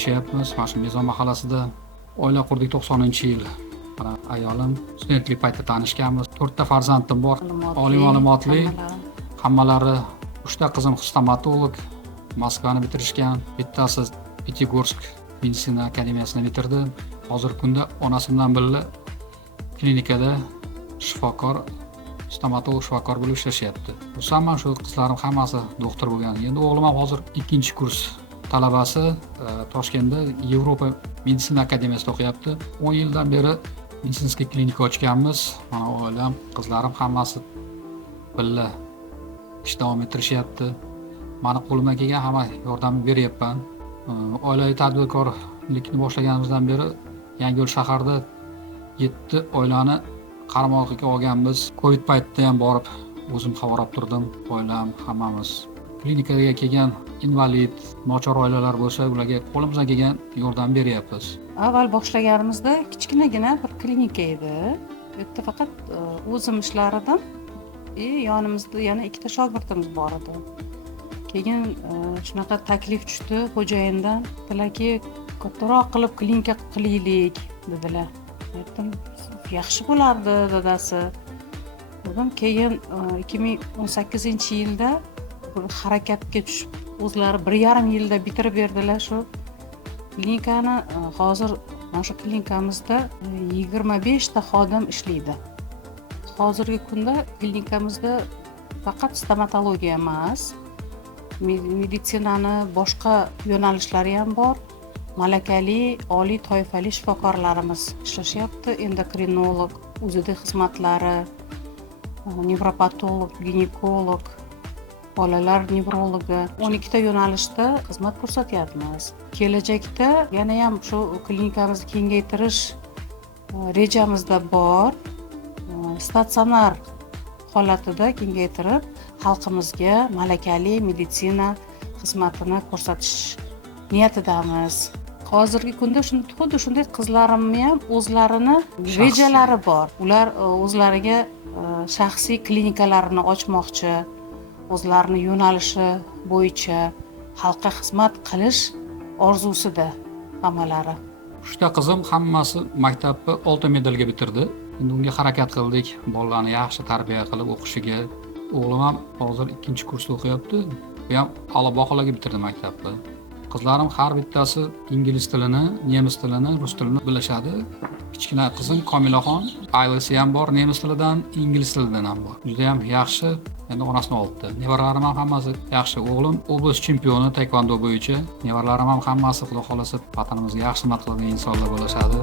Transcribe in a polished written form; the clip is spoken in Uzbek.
yashayapmiz. Mana shu Mezon mahallasida oila qurdik 90-yil. Mana ayolim studentlik paytida tanishganmiz. 4 ta farzandim bor. Oliy ma'lumotli. Hammalari 3 ta qizim stomatolog. Moskvani bitirishgan. Bittasi Pitigorsk meditsina akademiyasini bitirdi. Hozirgi kunda onasi bilan birga klinikada shifokor, stomatolog shifokor bo'lib ishlashyapti. Musamman shu qizlarim hammasi doktor bo'lgan. Endi o'g'lim ham hozir 2-kurs talabasi Toshkentda Yevropa meditsina akademiyasida o'qiyapti. 10 yildan beri meditsinskiy klinika ochganmiz. Mana oilam, qizlarim hammasi birga ish davom ettirishyapti. Mani qo'limdan kelgan hamma yordamni beryapman. Oilaviy tadbirkorlikni boshlaganimizdan beri Yangiyo'l shaharda 7 oilani qaramog'iga olganmiz. Covid paytida ham borib o'zim xabarlab turdim. Oilam hammamiz klinikaga kelgan invalid, nochor oilalar bo'lsa, ularga qo'limizdan kelgan yordam beryapmiz. Avval boshlaganimizda kichkinagina bir klinika edi. Bu yerda faqat o'zim ishlar edim. Yonimizda yana 2 ta shogirdimiz bor edi. Keyin shunaqa taklif tushdi xo'jayindan, "Dedilarki, kattaroq qilib klinika qilaylik" dedilar. Aytdim, "Yaxshi bo'lardi", dadasi. Keyin 2018-yilda harakatga tushib, o'zlari 1,5 yilda bitirib berdilar shu klinikani. Hozir mana shu klinikamizda 25 ta xodim ishlaydi. Hozirgi kunda klinikamizda faqat stomatologiya emas, meditsinani boshqa yo'nalishlari ham bor. Malakali, oliy toifali shifokorlarimiz ishlashyapti. Endokrinolog, UZD xizmatlari, nevropatolog, ginekolog, bolalar nevrologi, 12 ta yo'nalishda xizmat ko'rsatyapmiz. Kelajakda yana ham shu klinikamizni kengaytirish rejamizda bor. Statsionar holatida kengaytirib, xalqimizga malakali meditsina xizmatini ko'rsatish niyatidamiz. Hozirgi kunda xuddi shunday qizlarimni ham o'zlarini rejalari bor. Ular o'zlariga shaxsiy klinikalarini ochmoqchi, o'zlarini yo'nalishi bo'yicha xalqqa xizmat qilish orzusida hammalari. 3 ta qizim hammasi maktabni oltin medalga bitirdi. Endi unga harakat qildik, bolalarni yaxshi tarbiya qilib o'qishiga. O'g'lim ham hozir 2-kursda o'qiyapti. Bu ham a'lo baholarga bitirdi maktabni. Qizlarim har bittasi ingliz tilini, nemis tilini, rus tilini bilishadi. Kichkina qizim Komilaxon, ailasi ham bor, nemis tilidan, ingliz tilidan ham bor. Juda ham yaxshi. Endi onasini oldi. Nevaralarim ham hammasi yaxshi. O'g'lim oblast chempioni taekvondo bo'yicha. Nevaralarim ham hammasi xudo xolasa vatanimizga yaxshi xizmat qilgan insonlar bo'lishadi.